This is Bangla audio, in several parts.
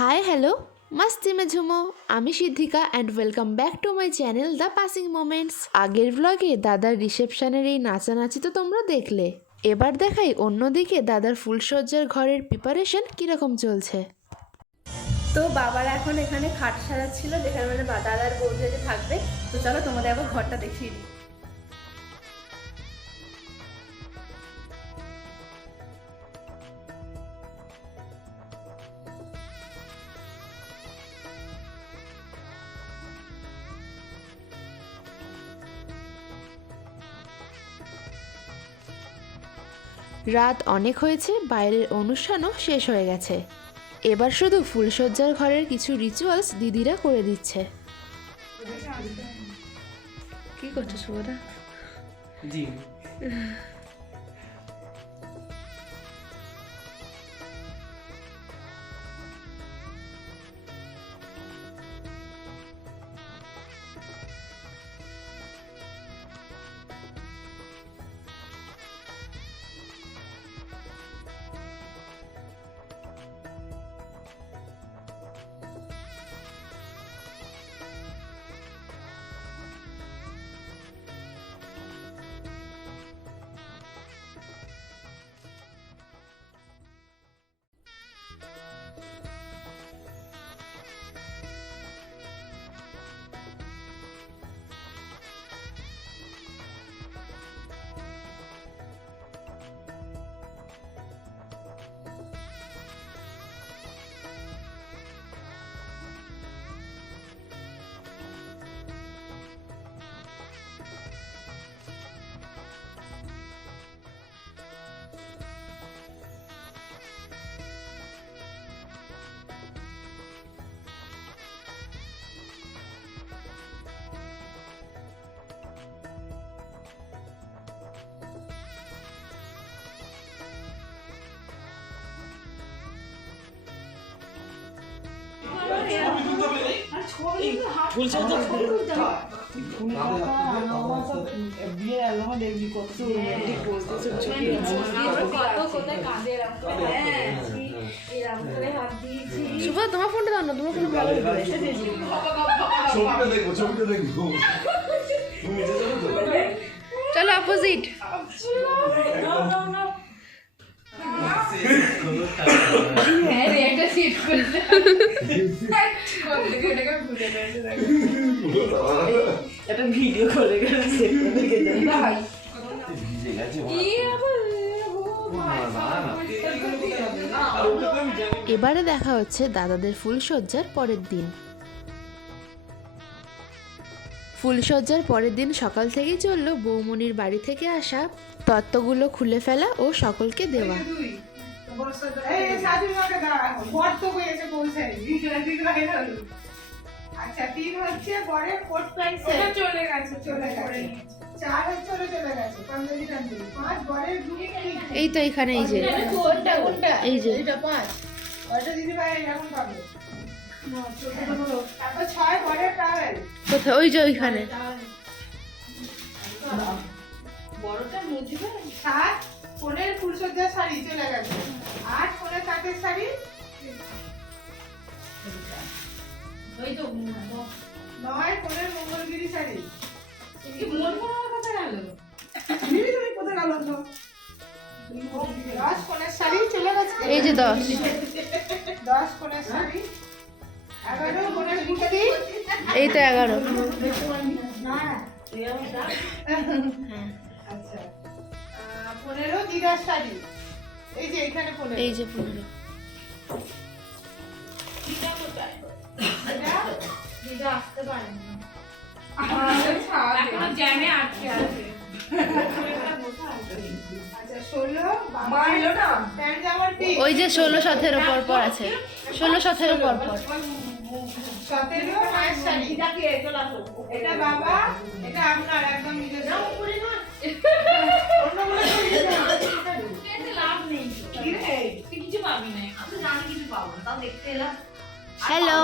হাই হ্যালো মাস্তি মে ঝুমো। আমি Siddhika and welcome back to my channel the passing moments আগের ব্লগে দাদার রিসেপশনের এই নাচানাচি তো তোমরা দেখলে। এবার দেখাই অন্যদিকে দাদার ফুলসজ্জার ঘরের প্রিপারেশন কীরকম চলছে। তো বাবার এখন এখানে খাট সাজাচ্ছিল যেখানে মানে দাদার যে থাকবে, তো চলো তোমাদের একবার ঘরটা দেখিয়ে দিই। রাত অনেক হয়েছে বাইরের অনুষ্ঠানও শেষ হয়ে গেছে। এবার শুধু ফুলসজ্জার ঘরের কিছু রিচুয়ালস দিদিরা করে দিচ্ছে। কি করছ শুভদা জি। শুভ তোমার ফোনটা দাও না তোমার ফোন ভালো ছবিটা দেখব ছবিটা দেখব। তুমি নিচে যাবে তো? চলো অপোজিট একটা ভিডিও করে গেছে দেখে ভিজে গেছে এবারে দেখা হচ্ছে দাদাদের ফুলসজ্জার পরের দিন। ফুলসজ্জার পরের দিন সকাল থেকেই চলল বৌমনির বাড়ি থেকে আসা তত্ত্বগুলো খুলে ফেলা ও সকলকে দেওয়া। আচ্ছা তিন হচ্ছে পরে কোট প্যান্ট সেট চলে গেছে চলে গেছে। চার হচ্ছে চলে গেছে। পাঞ্জাবি টাঞ্জাবি পাঁচ বরের এই তো এখানে। এই যে। কোনটা কোনটা? এই যে। এটা পাঁচ। ওটা দিদি ভাই এখন পাবে। তারপর ছয় বরের ট্রাভেল কোথায়? ওই যে ওইখানে। সাত কোনের ফুলসজ্জা শাড়ি চলে গেছে। আট কোনের কাঠের শাড়ি? নয় কোনের মঙ্গলগিরি শাড়ি। দিদি, তুমি কোথায় গেল তো? দশ কোনের শাড়ি চলে গেছে। এই যে দশ। দশ কোনের শাড়ি। এগারো কোনের কুর্তি। এই তো এগারো। আচ্ছা। পনেরো দিদার শাড়ি। এই যে এখানে পনেরো এই যে পনেরো এটা আচ্ছা জামার পিস ওই যে ষোলো সতেরো পর পর আছে। ষোলো সতেরো পর পর সতেরো এটা বাবা এটা আপনার একদম হ্যালো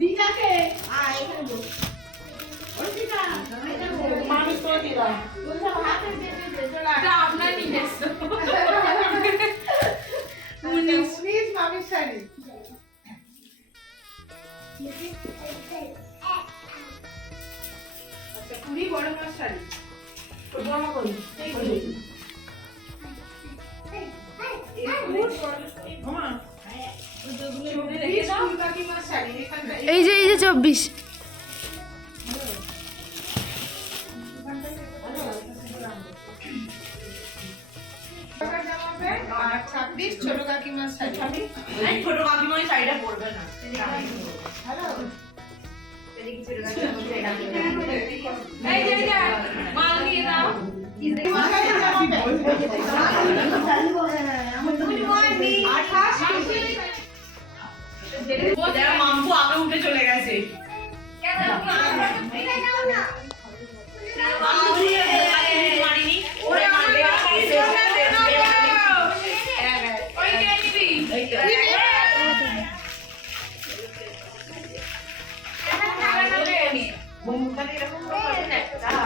দিদাকে আয় এখানে বস দিদা মানুষ করে দিলাম এই যে এই যে চব্বিশ। মাম্পু আগে উঠে চলে গেছে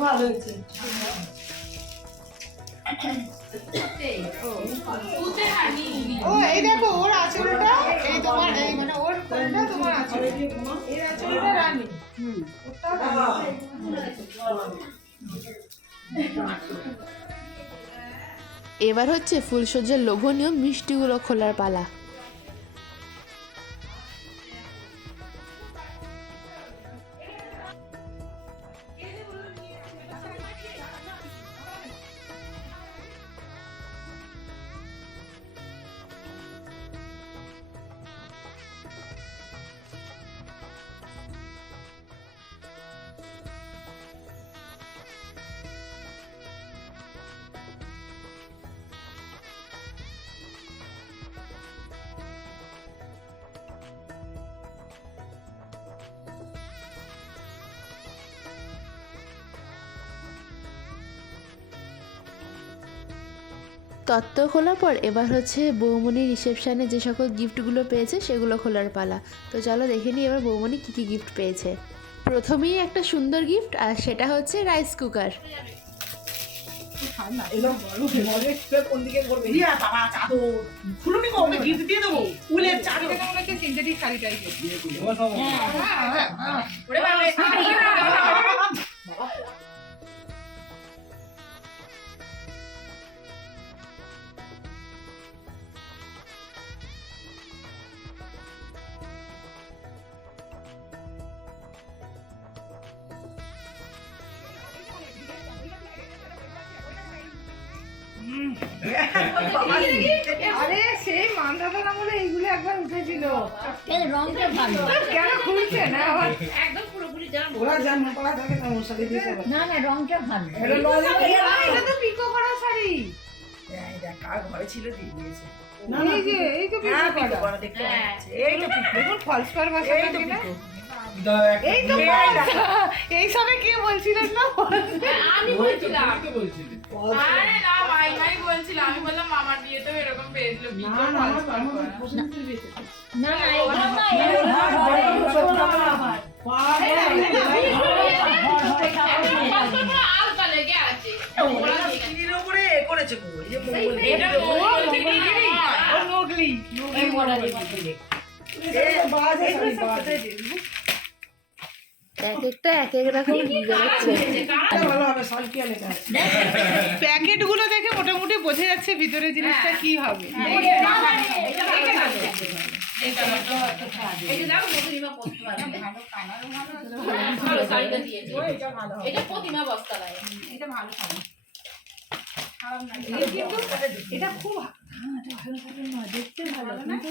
ভালো হয়েছে ও এই দেখো ওর আঁচলটা এই তোমার এই মানে ওর কোনটা তোমার আঁচল এর আঁচলটা রানী ওটাও রানী। এবার হচ্ছে ফুলসজ্জার লোভনীয় মিষ্টিগুলো খোলার পালা তত্ত্ব খোলার পর এবার হচ্ছে বৌমনি রিসেপশানে যে সকল গিফটগুলো পেয়েছে সেগুলো খোলার পালা। তো চলো দেখে নিই এবার বৌমনি কী কী গিফট পেয়েছে। প্রথমেই একটা সুন্দর গিফট আর সেটা হচ্ছে রাইস কুকার। দিয়া আরে সেই মান্দাতার আমলে এইগুলো একবার উঠেছিল। কেন খুলছে? না আবার একদম পুরোপুরি জাম। ওরা জান পালা থাকে না ওর সাথে দিয়ে যাবে না না রংটা ভালো। এটা তো পিকো করা শাড়ি। কার ঘরে ছিল দিয়ে দিয়েছে এই যে এই তো পিকো হ্যাঁ করা। করা দেখতে পাচ্ছি। এই তো পিকো। ফলস পার বাসা এই তো থাকে না? পিকো। এই তো এই সবে কে বলছিলেন না আমি বলছিলাম আরে না মাই মাই বলছিলাম আমি বললাম মামার বিয়েতেও এরকম পেয়েছিল না না আমার আমার পছন্দের বেশি না না না এগুলো আলতা লেগে আছে ওরা স্কিনের উপরে এ করেছে এক একটা এক এক রকম ভালো হবে সালকিয়া প্যাকেটগুলো দেখে মোটামুটি বোঝা যাচ্ছে ভিতরে জিনিসটা কি হবে। এটা প্রতিমা বস্তালায় এটা ভালো শাড়ি খারাপ না এটা খুব দেখতে ভালো কিন্তু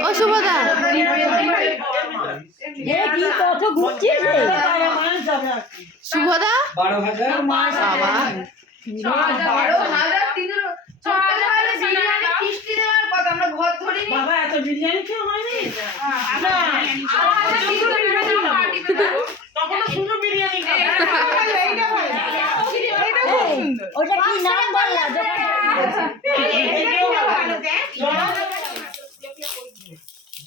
ও শুভদা শুভদা বাবা এত বিরিয়ানি খেয়ে হয়নি তখন বিরিয়ানি। ওটা কি নাম বললা এইটা ভালো, দেখ। খুলে খুলে করব আমার নাকছে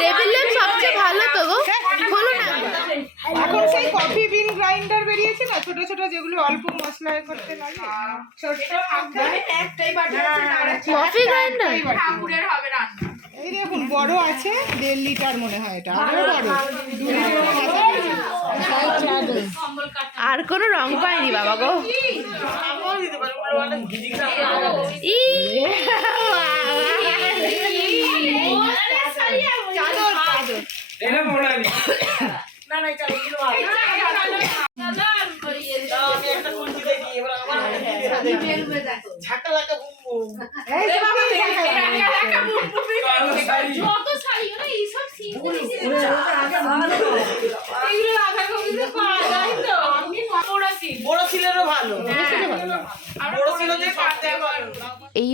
টেবিল ল্যাম্প সবচেয়ে ভালো তো গো। খোলো না। এখন সেই কফি বিন গ্রাইন্ডার বেরিয়েছে না? ছোট ছোট যেগুলো অল্প মশলা করতে লাগে। কফি গ্রাইন্ডার ঠাকুরের হবে রান্না। এই দেখুন বড় আছে দেড় লিটার মনে হয় এটা। আরও বড়। দু কোনো রং পাইনি বাবা গো। ই চাদর চাদর এটা মোনালি এই যে বাবা, কালো শাড়ি যত শাড়ি এইসব সিম্পল এগুলো রাধা গোবিন্দ পাওয়া যায় তো আপনি বড় সিল বড় ছিলেরও ভালো আমরা বড় সিল পাতে পারব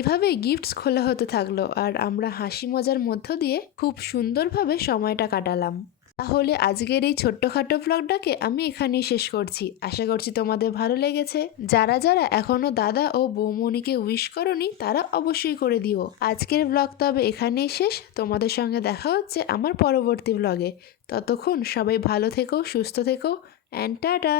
এইভাবে গিফটস খোলা হতে থাকল আর আমরা হাসি মজার মধ্য দিয়ে খুব সুন্দরভাবে সময়টা কাটালাম। তাহলে আজকের এই ছোট্টখাটো ব্লগটাকে আমি এখানেই শেষ করছি। আশা করছি তোমাদের ভালো লেগেছে। যারা যারা এখনও দাদা ও বৌমণিকে উইশ করনি, তারা অবশ্যই করে দিও। আজকের ব্লগ তবে এখানেই শেষ। তোমাদের সঙ্গে দেখা হচ্ছে আমার পরবর্তী ব্লগে ততক্ষণ সবাই ভালো থেকো, সুস্থ থেকো অ্যান্ড টাটা!